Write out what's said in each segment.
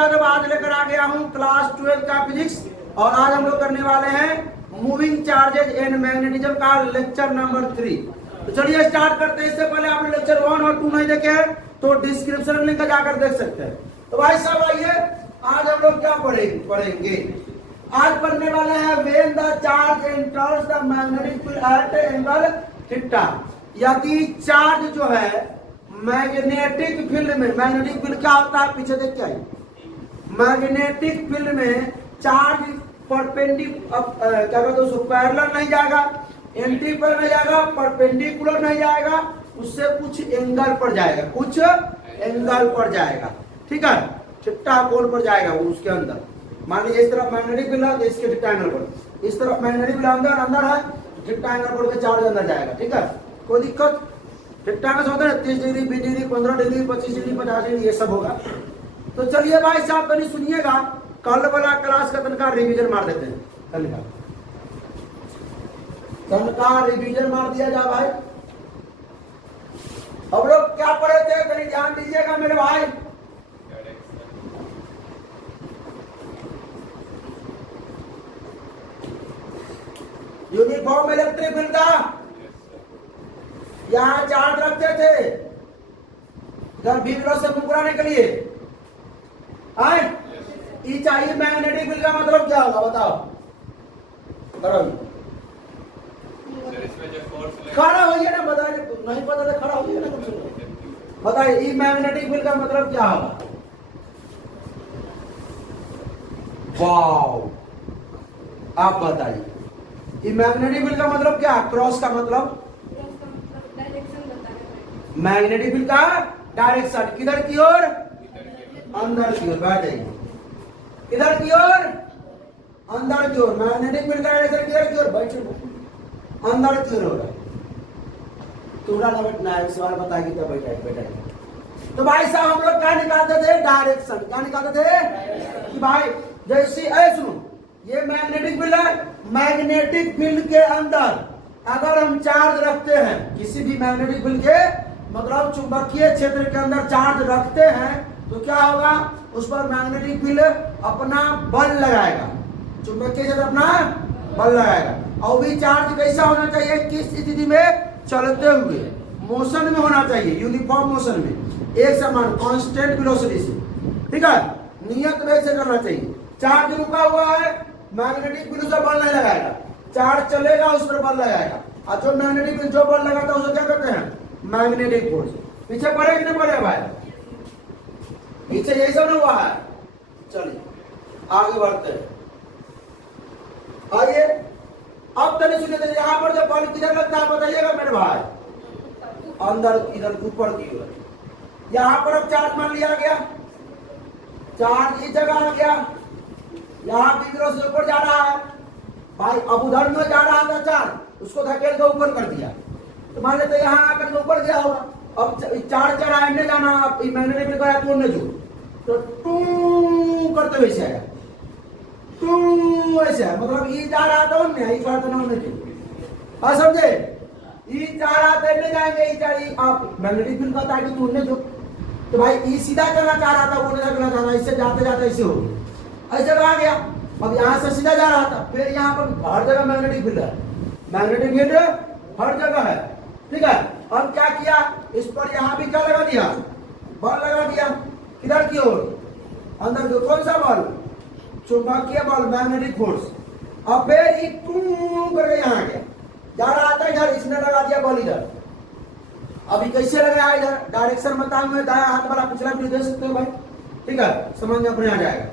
यादव आज लेकर आ गया हूँ क्लास 12 का फिजिक्स। और आज हम लोग करने वाले हैं मूविंग चार्जेज एंड मैग्नेटिज्म का लेक्चर नंबर 3। तो चलिए स्टार्ट करते हैं। इससे पहले आपने लेक्चर 1 और 2 नहीं देखे हैं तो डिस्क्रिप्शन में लिंक जाकर देख सकते हैं। तो भाई साहब आइए, आज हम लोग क्या पढ़ेंगे। आज पढ़ने वाले हैं when the charge enters the magnetic field at angle theta. यदि चार्ज जो है मैग्नेटिक फील्ड में, मैग्नेटिक फील्ड क्या होता है पीछे देख के आइए। मैग्नेटिक फील्ड में चार्ज परपेंडिकुलर क्या कहते हैं उसको, पैरेलल नहीं जाएगा, एंटी पैरेलल नहीं जाएगा, परपेंडिकुलर नहीं जाएगा, उससे कुछ एंगल पर जाएगा, कुछ एंगल पर जाएगा। ठीक है, थीटा कोण पर जाएगा वो उसके अंदर। मान लीजिए इस तरफ मैग्नेटिक फील्ड है तो इसके थीटा एंगल पर, इस तरफ मैग्नेटिक फील्ड अंदर है थीटा एंगल पर के चार्ज अंदर जाएगा। ठीक है, कोई दिक्कत। थीटा का होता है 30 degree, 20 degree, 15 degree, 25 degree, 50 degree, ये सब होगा। तो चलिए भाई साहब कहीं सुनिएगा, कल वाला क्लास का तनका रिवीजन मार देते हैं। तनका रिवीजन मार दिया जा भाई। अब लोग क्या पढ़े थे कहीं ध्यान दीजिएगा मेरे भाई। यूनिफॉर्म इलेक्ट्रिक फील्ड था, यहां चार्ज रखते थे इधर बीबलो से मुकराने के लिए। आए ये चाहिए मैग्नेटिक फील्ड का मतलब क्या होगा बताओ, करो खड़ा होइए ना, बताइए। नहीं पता तो खड़ा होइए ना, कुछ बताइए ये मैग्नेटिक फील्ड का मतलब क्या होगा। वाओ, आप बताइए ये मैग्नेटिक फील्ड का मतलब क्या। क्रॉस का मतलब मैग्नेटिक फील्ड का डायरेक्शन किधर की ओर, अंदर की ओर। बैठ जाइए, किधर की ओर, अंदर की ओर। मैग्नेटिक फील्ड का डायरेक्शन किधर की ओर, बैठे अंदर की ओर होगा। थोड़ा ना बैठना है, सवाल बताएगी तब बैठा। तो भाई साहब हम लोग क्या निकालते थे, डायरेक्शन। क्या निकालते थे कि भाई जैसे सुनो, ये मैग्नेटिक फील्ड है, मैग्नेटिक फील्ड के अंदर अगर हम चार्ज रखते हैं, किसी भी मैग्नेटिक फील्ड के मतलब चुंबकीय क्षेत्र के अंदर चार्ज रखते हैं तो क्या होगा, उस पर मैग्नेटिक फील्ड अपना बल लगाएगा, चुंबकीय क्षेत्र अपना बल लगाएगा। और भी चार्ज कैसा होना चाहिए, किस स्थिति में, चलते हुए मोशन में होना चाहिए, यूनिफॉर्म मोशन में, एक समान कांस्टेंट वेलोसिटी से। ठीक है, नियत वेग से करना चाहिए। चार्ज रुका हुआ है, मैग्नेटिक फील्ड से बल नहीं लगाएगा, चार्ज चलेगा उस पर बल लगाएगा। और जो मैग्नेटिक फील्ड जो बल लगाता है उसे क्या कहते हैं, मैग्नेटिक फोर्स। पीछे पड़े कि नहीं पड़े भाई, पीछे यही सब हुआ है। चलिए आगे बढ़ते हैं। आइए अब तने सुनिए, यहाँ पर जो बल किधर लगता है बताइएगा मेरे भाई, अंदर इधर ऊपर की ओर। यहाँ पर अब चार्ज मान लिया गया, चार्ज इस जगह आ गया, यहाँ बिंदु से ऊपर जा रहा है भाई। अब उधर में जा रहा था चार्ज, उसको धकेल के ऊपर कर दिया, तो मान लेते यहाँ आकर ऊपर गया होगा। अब चार्ज चढ़ा इन्हें जाना, मैग्नेटिक फील्ड का तोड़ने जो, तो टू करते हुए ऐसे आया, टू ऐसे, मतलब ये जा रहा था उनने, ये जा रहा था उनने। हाँ समझे, ये जा रहा था इन्हें जाएंगे, ये जा रही आप मैग्नेटिक फील्ड का ताकि तोड़ने जो। तो भाई ये सीधा चलना चाह रहा था, वो नहीं चलना चाह रहा, इससे जाते जाते ऐसे हो ऐसे आ गया। अब यहाँ से सीधा जा रहा था, फिर यहाँ पर हर जगह मैग्नेटिक फील्ड है, मैग्नेटिक फील्ड हर जगह है। ठीक है, अब क्या किया, इस पर यहाँ भी क्या लगा दिया, बल लगा दिया, किधर की ओर, अंदर की। कौन सा बल, चुंबकीय बल, मैग्नेटिक फोर्स। अब फिर ये करके यहाँ गया, जा रहा था इधर, इसने लगा दिया बल इधर। अभी कैसे लगाया इधर, डायरेक्शन बताए हुए, दाया हाथ वाला पिछला भी दे सकते हो भाई। ठीक है, समझ में अपने आ जाएगा।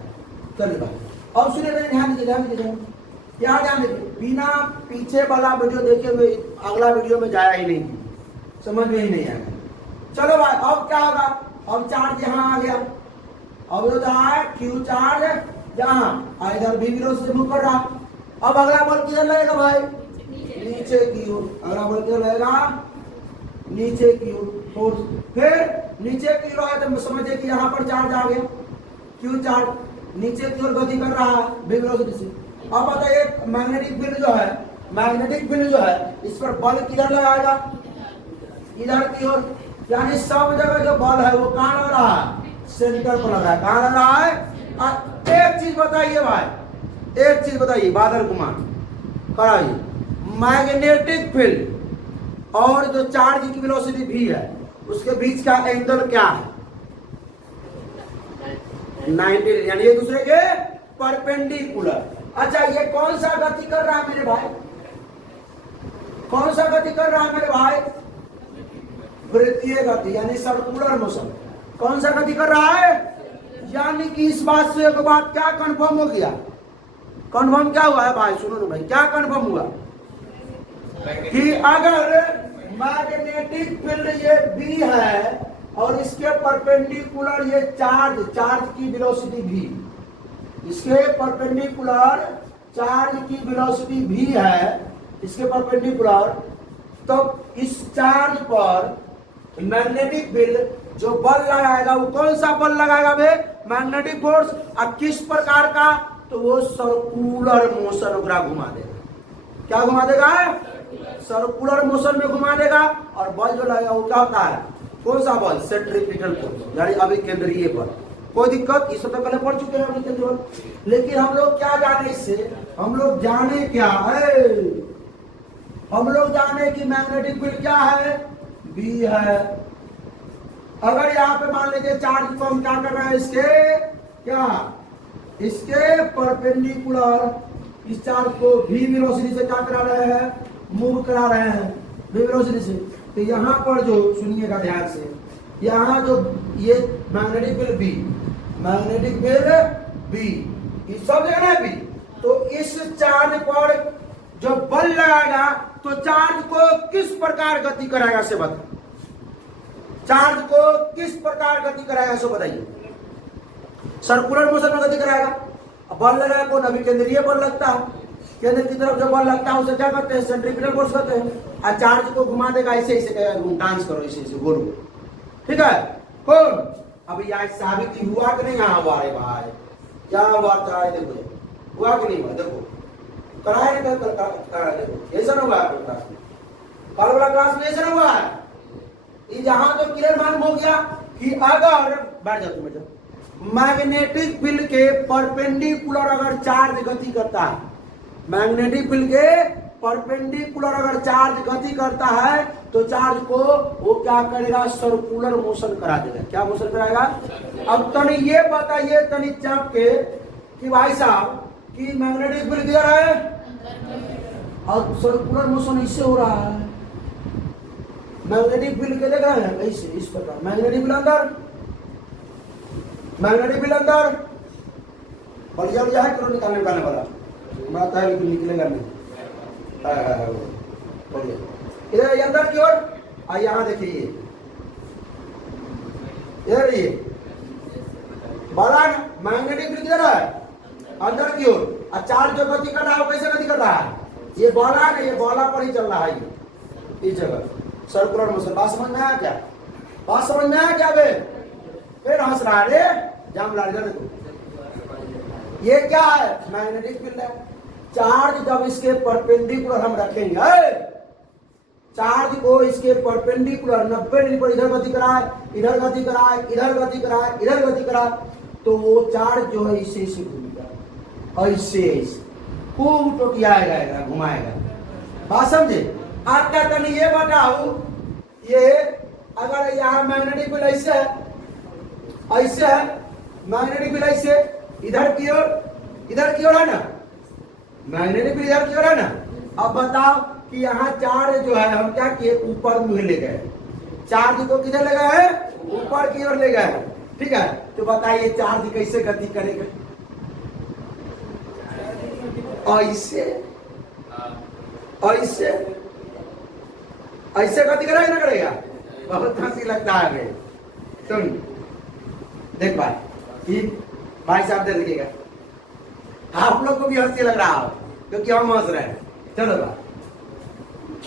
चलिए भाई अब सुनिए, ध्यान दीजिए, ध्यान दीजिए, क्या ध्यान दीजिए। बिना पीछे वाला वीडियो देखे हुए अगला वीडियो में जाया ही नहीं, समझ में ही नहीं आएगा। चलो भाई अब क्या होगा, अब चार्ज यहाँ आ गया, अब जो है क्यू चार्ज यहाँ इधर भी विरोध से मूव कर रहा। अब अगला बल किधर लगेगा भाई, नीचे की ओर। अगला बल किधर लगेगा, नीचे की ओर फोर्स। फिर नीचे की ओर आया तो समझिए कि यहाँ पर चार्ज आ गया, क्यू चार्ज नीचे की ओर गति कर रहा है वेलोसिटी से। अब बताइए मैग्नेटिक फील्ड जो है, मैग्नेटिक फील्ड जो है इस पर बल किधर लगाएगा, इधर की ओर। यानी सब जगह जो बल है वो कहाँ लग रहा है, सेंटर पर लगा है। कहाँ लग रहा है, एक चीज बताइए भाई, एक चीज बताइए बादल कुमार कराइए, मैग्नेटिक फील्ड और जो चार्ज की वेलोसिटी भी है उसके बीच का एंगल क्या है? 90, यानी एक दूसरे के परपेंडिकुलर। अच्छा, ये कौन सा गति कर रहा है मेरे भाई? कौन सा गति कर रहा है मेरे भाई? वृत्तीय गति, यानी सर्कुलर मोशन। कौन सा गति कर रहा है? यानी कि इस बात से एक बात क्या कंफर्म हो गया? कंफर्म क्या हुआ है भाई? सुनो ना भाई, क्या कंफर्म हुआ कि अगर मैग्नेटिक फील्ड ये बी है और इसके परपेंडिकुलर ये चार्ज की वेलोसिटी भी, इसके परपेंडिकुलर चार्ज की वेलोसिटी भी है, इसके परपेंडिकुलर, तो इस चार्ज पर मैग्नेटिक फील्ड जो बल लगाएगा वो कौन सा बल लगाएगा बे? Magnetic force. और किस प्रकार का? तो वो सर्कुलर मोशन ओकरा घुमा देगा। क्या घुमा देगा? सर्कुलर मोशन में घुमा देगा। और बल जो लगेगा वो क्या होता है? कौन सा बल? सेंट्रीपिटल फोर्स, यानी अभिकेंद्रीय बल। कोई दिक्कत? इस तो पहले पढ़ चुके हैं अभिकेंद्रीय बल। लेकिन हम लोग क्या जाने इससे? हम लोग जाने क्या है? हम लोग जाने कि मैग्नेटिक फील्ड क्या है? बी है। अगर यहाँ पे मान लीजिए चार्ज को हम क्या कर रहे हैं? इसके क्या? इसके परपेंडिकुलर इस चार्ज को भी वेलोसिटी से क्या करा रहे हैं? मूव करा रहे हैं भी वेलोसिटी से। तो यहाँ पर जो सुनिएगा ध्यान से, यहाँ जो ये magnetic field B, magnetic field B, ये सब जगह है बी। तो इस चार्ज पर जो बल लगाएगा तो चार्ज को किस प्रकार गति कराएगा से बता। चार्ज को किस प्रकार गति कराएगा सो बताइए। सर्कुलर मोशन में गति कराएगा। बल लगाएगा कौन? अभिकेंद्रीय बल लगता है, केंद्र की तरफ जो बल लगता है उसे क्या करते हैं? सेंट्रीपिटल फोर्स कहते हैं। और चार्ज को घुमा देगा ऐसे ऐसे, डांस करो ऐसे ऐसे गोल। ठीक है? कौन? अब यहाँ साबित हुआ कि नहीं? यहाँ हुआ है भाई, यहाँ हुआ कराए। देखो हुआ कि नहीं हुआ? देखो कराए, देखो ऐसा ना हुआ है। कल वाला क्लास में ऐसा ना हुआ है। यहाँ तो क्लियर मालूम हो गया कि अगर बैठ जाओ तुम, मैग्नेटिक फील्ड के परपेंडिकुलर अगर चार्ज गति करता है, मैग्नेटिक फील्ड के परपेंडिकुलर अगर चार्ज गति करता है तो चार्ज को वो क्या करेगा? सर्कुलर मोशन करा देगा। क्या मोशन कराएगा? अब तनी ये बताइए तनी चाप के कि भाई साहब कि मैग्नेटिक फील्ड किधर है और सर्कुलर मोशन इससे हो रहा है। मैग्नेटिक फील्ड के देख रहे हैं ऐसे, इस प्रकार मैग्नेटिक फील्ड अंदर, मैग्नेटिक फील्ड अंदर। और यह है करो निकालने वाला बात है, लेकिन निकलेगा नहीं। इधर अंदर की ओर और यहाँ देखिए इधर ये बड़ा मैग्नेटिक फील्ड किधर है? अंदर की ओर। और चार्ज जो गति कर रहा है वो कैसे गति कर रहा है? ये बॉला है, ये बॉला पर ही चल रहा है। इस जगह सर्कुलर मोशन। बात समझ में आया क्या? बात समझ में आया क्या बे? फिर हंस रहा है रे जाम लाल। ये क्या है? मैग्नेटिक फील्ड है। चार्ज जब इसके परपेंडिकुलर हम रखेंगे, चार्ज को इसके परपेंडिकुलर 90 डिग्री पर इधर गति कराए, इधर गति कराए, इधर गति कराए, इधर गति कराए, तो वो चार्ज जो है इससे इसे घूमेगा और इससे ऐसे खूब टोटियाएगा, घुमाएगा। बात समझे? आपका तनी ये बताओ, ये अगर यहाँ मैग्नेटिक फील्ड ऐसे है, ऐसे है मैग्नेटिक फील्ड ऐसे, इधर की ओर है ना मैग्नेटिक फील्ड, इधर की ओर है ना। अब बताओ कि यहाँ चार्ज जो है हम क्या किए? ऊपर मुँह ले गए। चार्ज को किधर ले गए हैं? ऊपर की ओर ले गए हैं। ठीक है? तो बताइए चार्ज कैसे गति करेगा? ऐसे ऐसे ऐसे गति करेगा ना करेगा? बहुत हंसी लगता है हमें। सुन देख भाई, भाई साहब दे देखिएगा, आप लोग को भी हंसी लग रहा हो क्योंकि हम हंस रहे हैं। चलो भाई,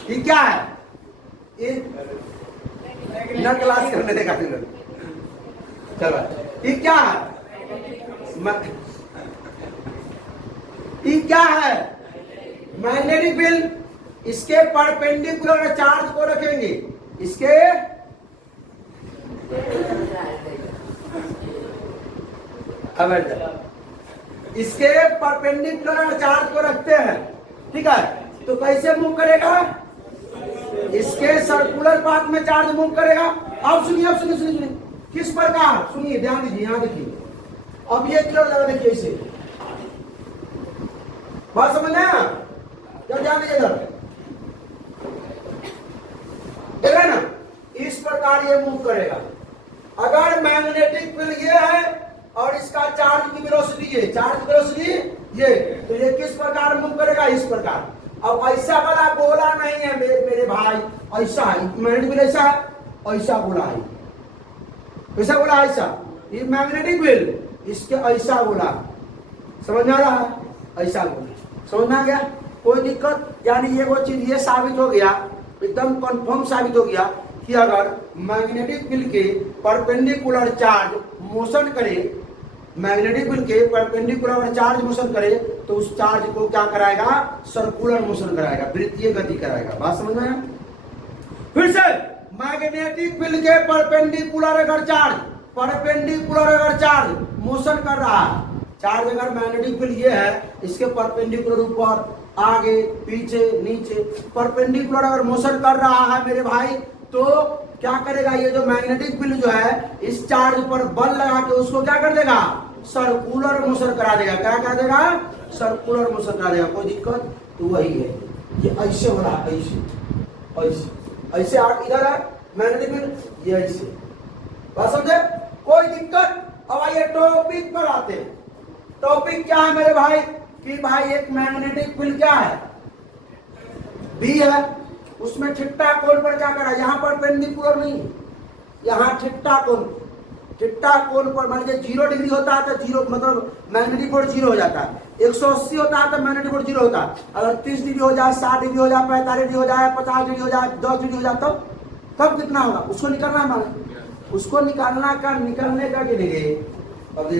ये क्या है? ये न क्लास करने देगा फिर। चलो ये क्या है? ये क्या है? Magnetic field. इसके परपेंडिकुलर चार्ज को रखेंगे, इसके अब इसके परपेंडिकुलर चार्ज को रखते हैं, ठीक है, तो कैसे मूव करेगा? इसके सर्कुलर पाथ में चार्ज मूव करेगा। अब सुनिए सुनिए किस प्रकार, सुनिए ध्यान दीजिए, यहां देखिए, अब ये क्लियर लगा, देखिए इसे, बात समझ में आया? क्या ध्यान दीजिए इधर, देख रहे ना, इस प्रकार ये मूव करेगा। अगर मैग्नेटिक फील्ड ये है और इसका चार्ज की वेलोसिटी ये, चार्ज की वेलोसिटी ये, तो ये किस प्रकार मूव करेगा? इस प्रकार। अब ऐसा वाला गोला नहीं है मेरे भाई, ऐसा है मैग्नेटिक फील्ड, ऐसा है, ऐसा गोला है, ऐसा गोला, ऐसा, ये मैग्नेटिक फील्ड, इसके ऐसा गोला, समझ में आ रहा है? ऐसा गोला, समझ में आ गया? कोई दिक्कत? यानी ये वो चीज ये साबित हो गया, एकदम कंफर्म साबित हो गया कि अगर मैग्नेटिक फील्ड के परपेंडिकुलर चार्ज मोशन करे, मैग्नेटिक फील्ड के परपेंडिकुलर चार्ज मोशन करे, तो उस चार्ज को क्या कराएगा? सर्कुलर मोशन कराएगा, वृत्तीय गति कराएगा। बात समझ में आया? फिर से, मैग्नेटिक फील्ड के परपेंडिकुलर अगर चार्ज मोशन कर रहा है, चार्ज अगर मैग्नेटिक फील्ड ये है, इसके परपेंडिकुलर ऊपर, आगे, पीछे, नीचे, परपेंडिकुलर अगर मोशन कर रहा है मेरे भाई, तो क्या करेगा? ये जो मैग्नेटिक फील्ड जो है, इस चार्ज पर बल लगा के उसको क्या कर देगा? सर्कुलर मोशन करा देगा। क्या कर देगा? सर्कुलर मोशन करा देगा। कोई दिक्कत? तो वही है, ये ऐसे हो रहा है, ऐसे ऐसे ऐसे आप इधर है मैग्नेटिक फील्ड, ये ऐसे, बात समझे? कोई दिक्कत? अब आइए टॉपिक पर आते हैं। टॉपिक क्या है मेरे भाई? कि भाई एक मैग्नेटिक फील्ड क्या है? बी है, उसमें थीटा कोण पर क्या करा? यहाँ पर परपेंडिकुलर नहीं, यहाँ थीटा कोण पर मान लीजिए 0 डिग्री होता है तो 0 मतलब मैग्नेटिक फोर्स 0 हो जाता है। 180 होता है तो मैग्नेटिक फोर्स 0 होता है। अगर 30 डिग्री हो जाए, 60 डिग्री हो जाए, 45 डिग्री हो जाए, 50 डिग्री हो जाए, 10 डिग्री हो जाए, तब कितना होगा? उसको निकालना है, उसको निकालना का, निकालने का गिनेंगे। अब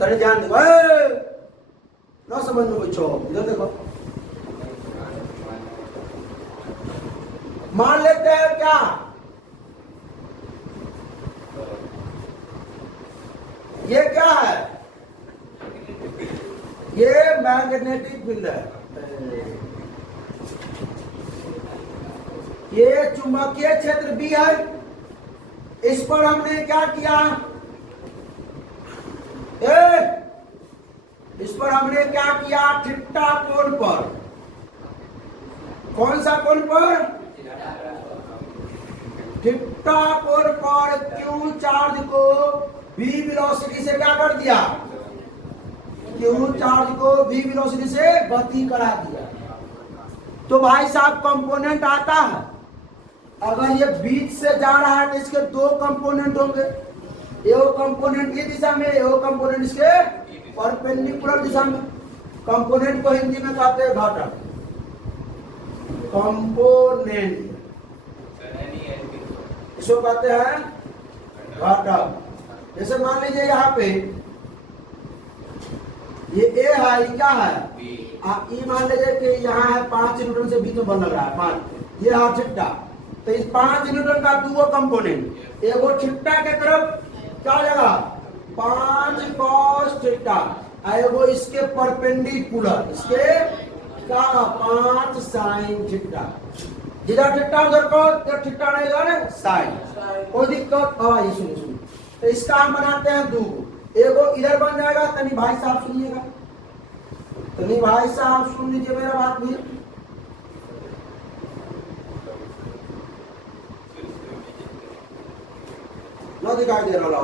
तेरे ध्यान देखो, ना समझ में पूछो, इधर देखो, मान लेते हैं क्या, ये क्या है? ये मैग्नेटिक फील्ड है, ये चुंबकीय क्षेत्र भी है। इस पर हमने क्या किया? इस पर हमने क्या किया? थीटा कोण पर, कौन सा कोण पर? थीटा कोण पर क्यू चार्ज को v वेलोसिटी से क्या कर दिया? क्यू चार्ज को v वेलोसिटी से गति करा दिया। तो भाई साहब कंपोनेंट आता है, अगर ये बीच से जा रहा है तो इसके दो कंपोनेंट होंगे, एक कंपोनेंट ये दिशा में, एक कंपोनेंट इसके परपेंडिकुलर दिशा में। कंपोनेंट को हिंदी में कहते हैं घटक, कंपोनेंट इसको कहते हैं घटक। जैसे मान लीजिए यहाँ पे ये ए है, ये क्या है? ई मान लीजिए कि यहाँ है 5 न्यूटन से बीच में बल लग रहा है 5, ये है थीटा। तो इस 5 न्यूटन का दो कंपोनेंट, एगो थीटा के तरफ क्या जगह 5 cos थीटा, एगो इसके परपेंडिकुलर, इसके क्या 5 sin थीटा। जिधर थीटा उधर को थीटा नहीं उधर साइन। कोई दिक्कत? हाँ, ये सुनिए, तो इसका हम बनाते हैं दो, एगो इधर बन जाएगा। तनी भाई साहब सुनिएगा, तनी भाई साहब सुन लीजिए मेरा बात भी। ना दिखाई दे रहा होगा,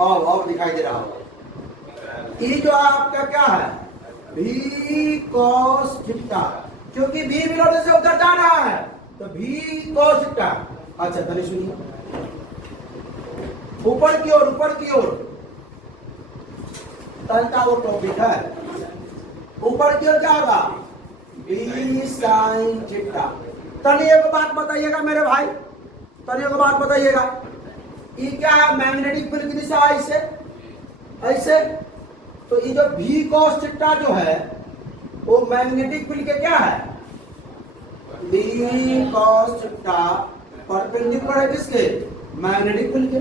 अब दिखाई दे रहा होगा। ये जो आपका क्या है? v cos थीटा, क्योंकि v वेलोसिटी से उधर जा रहा है तो v cos थीटा। अच्छा तनी सुनिए, ऊपर की ओर तनका वो टॉपिक है, ऊपर की ओर क्या होगा? v sin theta. तनी एक बात बताइएगा मेरे भाई, तनी एक बात बताइएगा, ये क्या है? मैग्नेटिक फील्ड की दिशा ऐसे ऐसे, तो ये जो v cos थीटा जो है वो मैग्नेटिक फील्ड के क्या है? v cos थीटा परपेंडिकुलर है किसके? मैग्नेटिक फील्ड के।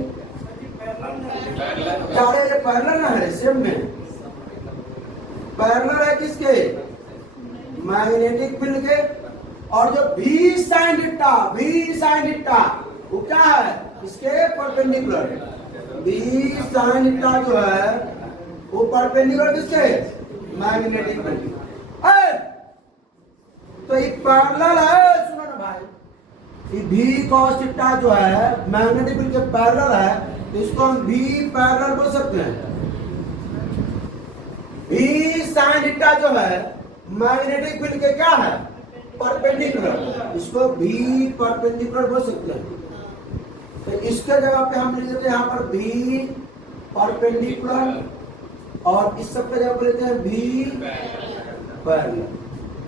चारे ये पैरेलल ना है, सेम में पैरेलल है किसके, मैग्नेटिक फील्ड के। और जो भी साइन थीटा वो क्या है, इसके परपेंडिकुलर। भी साइन थीटा जो है वो परपेंडिकुलर किसके, मैग्नेटिक फील्ड। तो ये पैरेलल है, सुनो ना भाई, ये भी कॉस थीटा जो है मैग्नेटिक फील्ड के पैरेलल है, तो इसको हम भी पैरेलल बोल सकते हैं। भी साइन थीटा जो है मैग्नेटिक फील्ड के क्या है, परपेंडिकुलर, इसको भी परपेंडिकुलर बोल सकते हैं। तो इसके जगह पे हम लिख देते हैं यहाँ पर भी परपेंडिकुलर, और इस सब के जगह पे लेते हैं भी पैरेलल।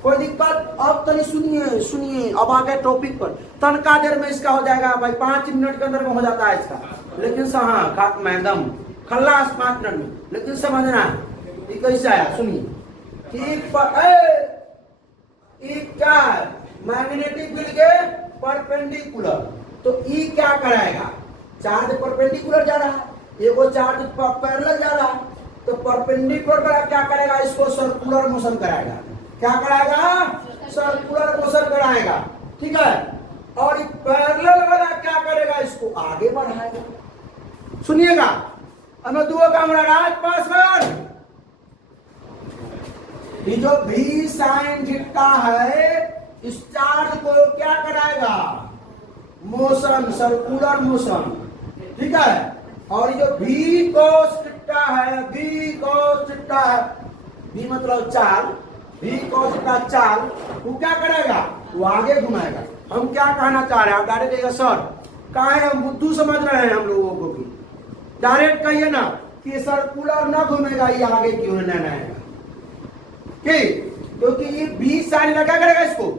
कोई दिक्कत? अब तनी सुनिए अब आगे टॉपिक पर। तनका देर में इसका हो जाएगा भाई, 5 मिनट के अंदर में हो जाता है इसका, लेकिन हाँ मैडम खल्लास 5 मिनट में, लेकिन समझना ये कैसे आया, सुनिए। क्या है, मैग्नेटिक फील्ड के परपेंडिकुलर, तो ई क्या कराएगा, चार्ज परपेंडिकुलर जा रहा है, एगो चार्ज पैरेलल जा रहा है, तो परपेंडिकुलर वाला क्या करेगा, इसको सर्कुलर मोशन कराएगा। क्या कराएगा, सर्कुलर मोशन कराएगा, ठीक है। और पैरेलल वाला क्या करेगा, इसको आगे बढ़ाएगा। सुनिएगा, हमें दुआ का हमारा राज पास कर। ये जो भी साइन थीटा है, इस चार्ज को क्या कराएगा, मोशन, सर्कुलर मोशन, ठीक है। और ये जो भी कॉस थीटा है, भी कॉस थीटा है, भी मतलब चाल, भी कॉस थीटा चाल, वो क्या करेगा, वो आगे घुमाएगा। हम क्या कहना चाह रहे हैं, आप डायरेक्ट कहिएगा सर काहे हम बुद्धू समझ रहे हैं हम लोगों को भी, डायरेक्ट कहिए ना कि सर्कुलर ना घूमेगा, ये आगे क्यों न आएगा, क्योंकि ये भी साइन लगा करेगा इसको,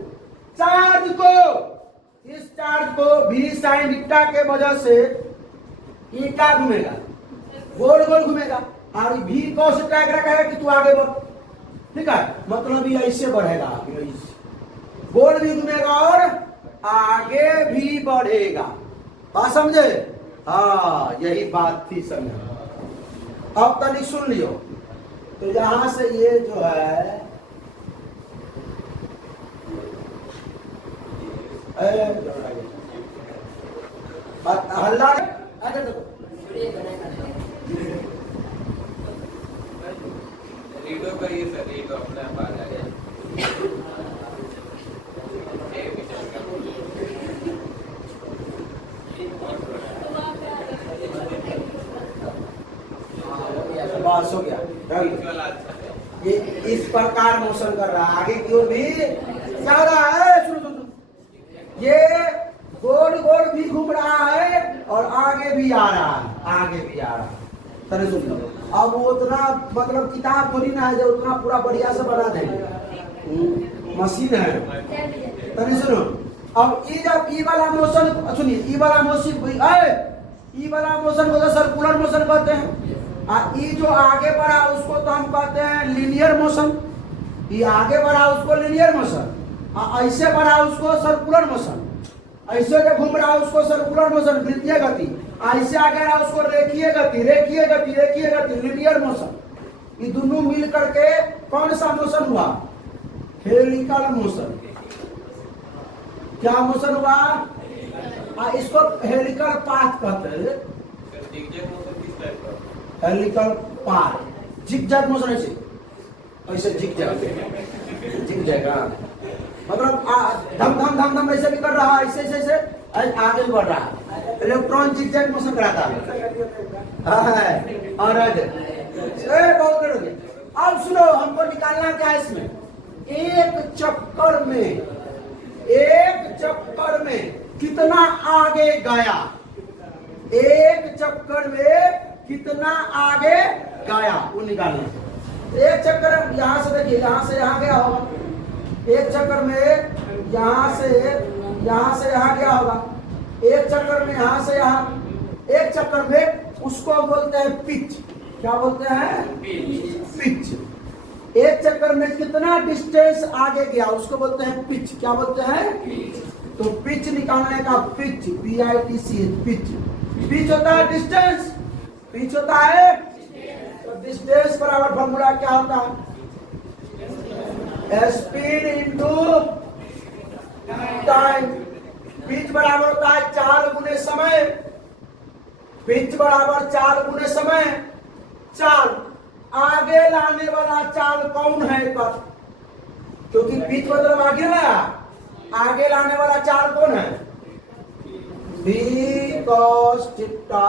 चार्ज को, इस चार्ज को भी साइन थीटा के वजह से ये क्या घूमेगा, गोल गोल घूमेगा। और भी कॉस थीटा कहेगा कि तू आगे बढ़, ठीक है, मतलब ये ऐसे बढ़ेगा, गोल भी घूमेगा और आगे भी बढ़ेगा। बात समझे? हाँ, यही बात थी, समझे। अब तनिक सुन लियो, तो यहां से ये जो है हल्ला, रीडो करिए सर, रीडो अपने आप आ जाएगा। बस हो गया, ये इस प्रकार मोशन कर रहा है, आगे की ओर भी क्या हो रहा है, सुनो, ये गोल गोल भी घूम रहा है और आगे भी आ रहा है, आगे भी आ रहा है। तने सुन लो, अब वो उतना मतलब किताब थोड़ी ना है जो उतना पूरा बढ़िया से बना देंगे, मशीन है। तने सुनो, अब ये जब ई वाला मोशन, सुनिए, ई वाला मोशन को तो सर्कुलर मोशन कहते हैं। ई जो आगे बढ़ा उसको तो हम कहते हैं लीनियर मोशन, ये आगे बढ़ा उसको लीनियर मोशन, ऐसे बढ़ा उसको सर्कुलर मोशन, ऐसे जो घूम रहा उसको सर्कुलर मोशन, वृत्तीय गति, ऐसे आगे रहा उसको रेखीय गति, रेखीय गति, रेखीय गति, लीनियर मोशन। ये दोनों मिल करके कौन सा मोशन हुआ, हेलिकल मोशन। क्या मोशन हुआ, इसको हेलिकल पाथ कहते हैं, हेलिकल पाथ, जिगजैग मोशन, ऐसे ऐसे जिगजैग, मतलब धम धम धम धम ऐसे भी कर रहा है, ऐसे ऐसे आगे भी बढ़ रहा है, इलेक्ट्रॉन जिगजैग मोशन कराता है। और बहुत करोगे। अब सुनो, हमको निकालना क्या है इसमें, एक चक्कर में कितना आगे गया, एक चक्कर में कितना आगे गया वो निकालना। एक चक्कर यहां से देखिए, यहां से यहां गया होगा, एक चक्कर में यहां से यहां गया होगा, एक चक्कर में यहां से यहां, एक चक्कर में उसको बोलते हैं पिच। क्या बोलते हैं, पिच। एक चक्कर में कितना डिस्टेंस आगे गया उसको बोलते हैं पिच। क्या बोलते हैं, तो पिच निकालने का, पिच, PITC, पिच। पिच होता है डिस्टेंस, पिच होता है, तो डिस्टेंस बराबर फॉर्मूला क्या होता है? Speed into time. पिच बराबर होता है 4 गुने समय। पिच बराबर 4 गुने समय। चाल, आगे लाने वाला चाल कौन है पर? क्योंकि पिच मतलब आगे ना, आगे लाने वाला चाल कौन है? v cos theta.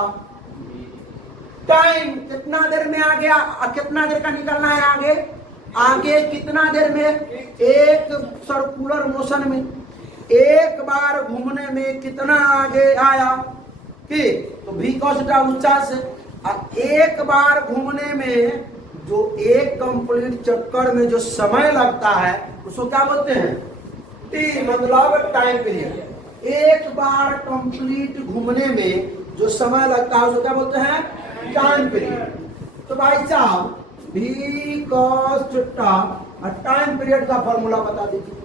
टाइम कितना देर में आ गया, कितना देर का निकलना है आगे? आगे कितना देर में? एक सर्कुलर मोशन में, एक बार घूमने में कितना आगे आया कि तो v cos थीटा 49 है। एक बार घूमने में जो एक कंप्लीट चक्कर में जो समय लगता है उसको क्या बोलते हैं? टी, मतलब टाइम पीरियड। एक बार कंप्लीट घूमने में जो समय लगता है उसको क्या बोलते हैं? Time period. तो भाई साहब v cos थीटा और टाइम पीरियड का फॉर्मूला बता दीजिए।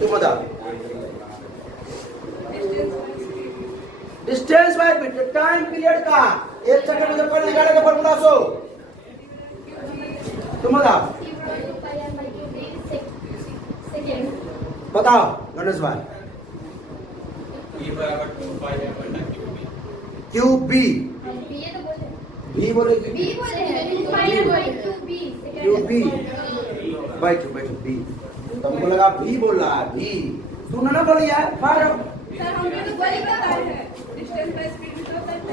तो बता, distance by period, time period का एक सेकंड में जब कर निकालेगा फॉर्मूला सो तुम बताओ गणेश भाई। v बराबर 2πm/qb। क्यूब बी, बी बोलेगी, क्यूब बी। बैठो बैठो, बी। तुमको लगा बी बोल रहा है, बी तूने ना बोली यार।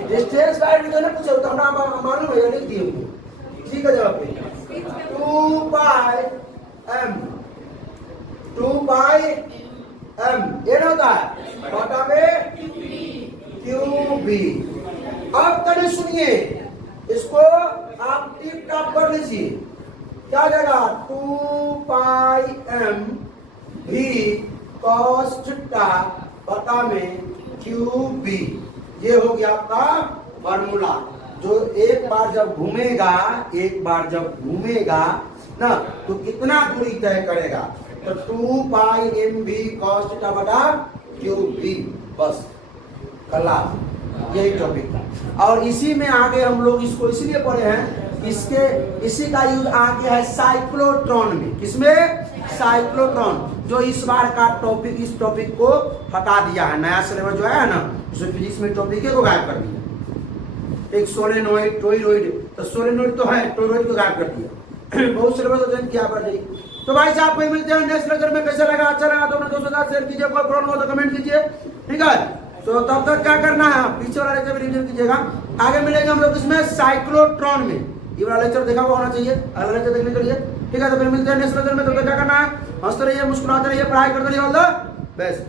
डिस्टेंस बाय भी तो ना पूछो, तो ना मालूम है या नहीं दिए हमको? ठीक है जवाब पे 2 पाई m, 2 पाई m ये ना होता है बटा में क्यूब बी। अब तने सुनिए, इसको आप टिप टॉप कर लीजिए। क्या जाएगा? 2 पाई m v cos थीटा बटा में क्यूब बी। ये हो गया आपका फॉर्मूला। जो एक बार जब घूमेगा, एक बार जब घूमेगा ना तो कितना दूरी तय करेगा? तो 2 पाई m v cos थीटा बटा क्यूब बी। बस कला यही टॉपिक था। और इसी में आगे हम लोग इसको इसलिए पढ़े हैं, इसी का यूज आगे है साइक्लोट्रॉन में। किसमें? साइक्लोट्रॉन। जो इस बार का टॉपिक, इस टॉपिक को हटा दिया है। नया सिलेबस जो है ना, उसमें फिजिक्स में टॉपिक को गायब कर दिया। एक सोलेनोइड, टोरॉइड, तो सोलेनोइड तो है, टोरॉइड को गायब कर दिया। बहुत सिलेबस क्या पढ़ रही। तो भाई साहब कोई मिलते हैं नेक्स्ट लेक्चर में। कैसा लगा? अच्छा लगा तो अपने दोस्तों के साथ शेयर कीजिए, कोई प्रॉब्लम हो तो कमेंट कीजिए। ठीक है, तो तब तक क्या करना है, पीछे वाला लेक्चर रिवीजन कीजिएगा। आगे मिलेंगे हम लोग इसमें साइक्लोट्रॉन में। ये वाला लेक्चर देखा हुआ होना चाहिए, अगला लेक्चर देखने के लिए। ठीक है, तो फिर मिलते हैं नेक्स्ट लेक्चर में। तब तक क्या करना है? हंसते रहिए, मुस्कुराते रहिए, पढ़ाई करते रहिए। All the best.